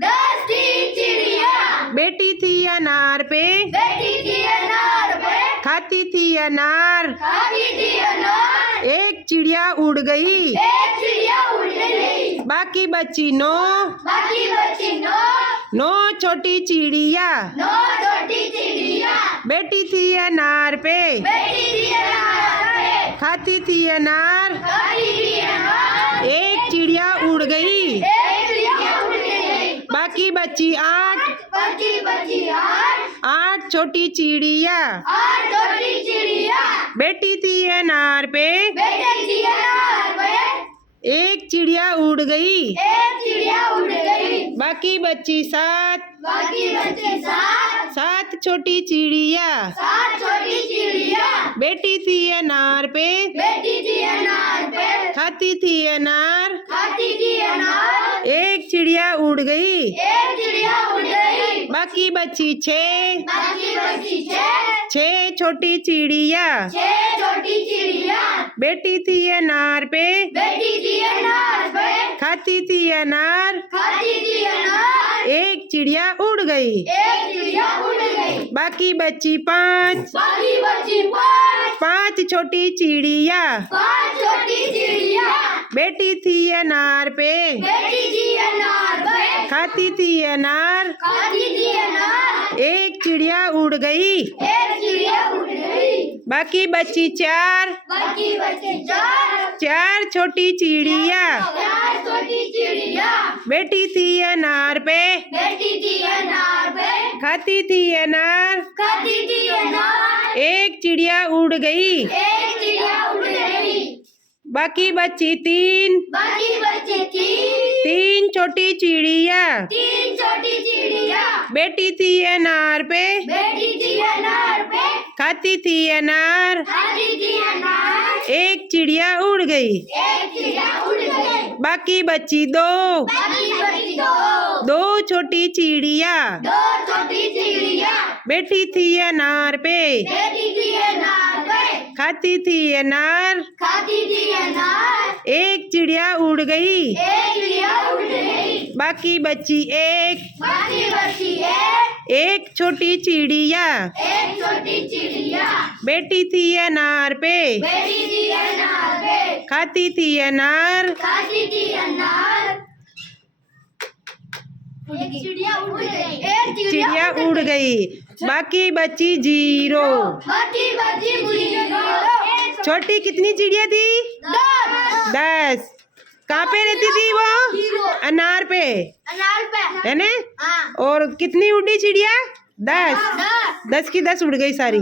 10 थी चिड़िया। बैठी थी अनार पे, बैठी थी अनार पे, खाती थी अनार। खाती थी अनार। एक चिड़िया उड़ गई, एक चिड़िया उड़ गई, बाकी बची 9। बाकी बची 9। 9 छोटी चिड़िया, 9 छोटी चिड़िया। बैठी थी अनार पे, बैठी थी अनार पे, खाती थी अनार। खाती थी अनार। एक चिड़िया उड़ गई, एक चिड़िया उड़ गई, बाकी बची 8। बाकी बची 8। 8 छोटी चिड़िया, 8 छोटी चिड़िया। बैठी थी अनार पे, बैठी थी अनार पे, एक चिड़िया उड़ गई, एक चिड़िया उड़ गई, बाकी बची 7। बाकी बची 7। 7 छोटी चिड़िया, 7 छोटी चिड़िया। बैठी थी अनार पे, बैठी थी अनार पे, खाती थी अनार। खाती थी अनार। एक चिड़िया उड़ गई, एक चिड़िया उड़ गई, बाकी बची 6। बाकी बची 6। 6 छोटी चिड़िया, 6 छोटी चिड़िया। बैठी थी अनार पे, बैठी थी अनार पे, खाती थी अनार। खाती थी अनार। एक चिड़िया उड़ गई, एक चिड़िया उड़ गई, बाकी बची 5। बाकी बची 5। 5 छोटी चिड़िया, 5 छोटी चिड़िया। बैठी थी अनार पे, बैठी थी अनार पे, खाती थी अनार। खाती थी अनार। एक चिड़िया उड़ गई, एक चिड़िया उड़ गई, बाकी बची 4। बाकी बची 4। 4 छोटी चिड़िया, 4 छोटी चिड़िया। बैठी थी अनार पे, बैठी थी अनार पे, खाती थी अनार। खाती थी अनार। एक चिड़िया उड़ गई, एक चिड़िया उड़ गई, बाकी बची 3। बाकी बची 3। 3 छोटी चिड़िया, 3 छोटी चिड़िया। बैठी थी अनार पे, बैठी थी अनार पे, खाती थी अनार। खाती थी अनार। एक चिड़िया उड़ गई, एक चिड़िया उड़ गई, बाकी बची 2। बाकी बची 2। 2 छोटी चिड़िया, 2 छोटी चिड़िया। बैठी थी अनार पे, बैठी थी अनार पे, खाती थी अनार। खाती थी अनार। एक चिड़िया उड़ गई, एक चिड़िया उड़ गई, बाकी बची 1। बाकी बची 1। 1 छोटी चिड़िया, एक छोटी चिड़िया। बैठी थी अनार पे, बैठी थी अनार पे, खाती थी अनार। खाती थी अनार। एक चिड़िया उड़ गई, एक चिड़िया उड़ गई, बाकी बची 0। बाकी बची 0। छोटी कितनी चिड़िया थी? 10। कहाँ पे रहती थी वो? अनार पे, अनार पे। है ना? हाँ। और कितनी उड़ी चिड़िया? 10। 10 की 10 उड़ गई सारी।